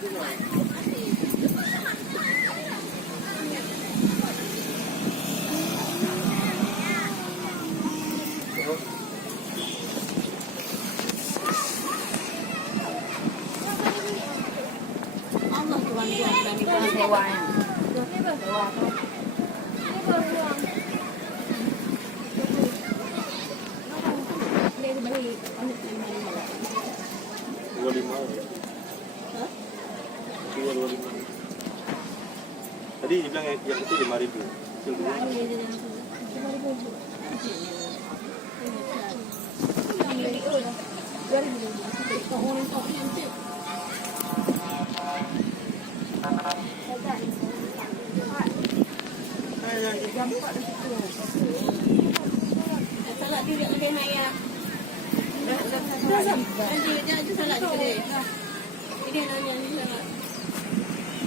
Allah tuan-tuan dan ibu sewa. Sewa. Dua lima ya. Dua lima. Tadi dibilang yang itu 5.000. Kecil dulu. Salat diri dengan Maya. Nanti dia aja salat juga deh. Ini nanya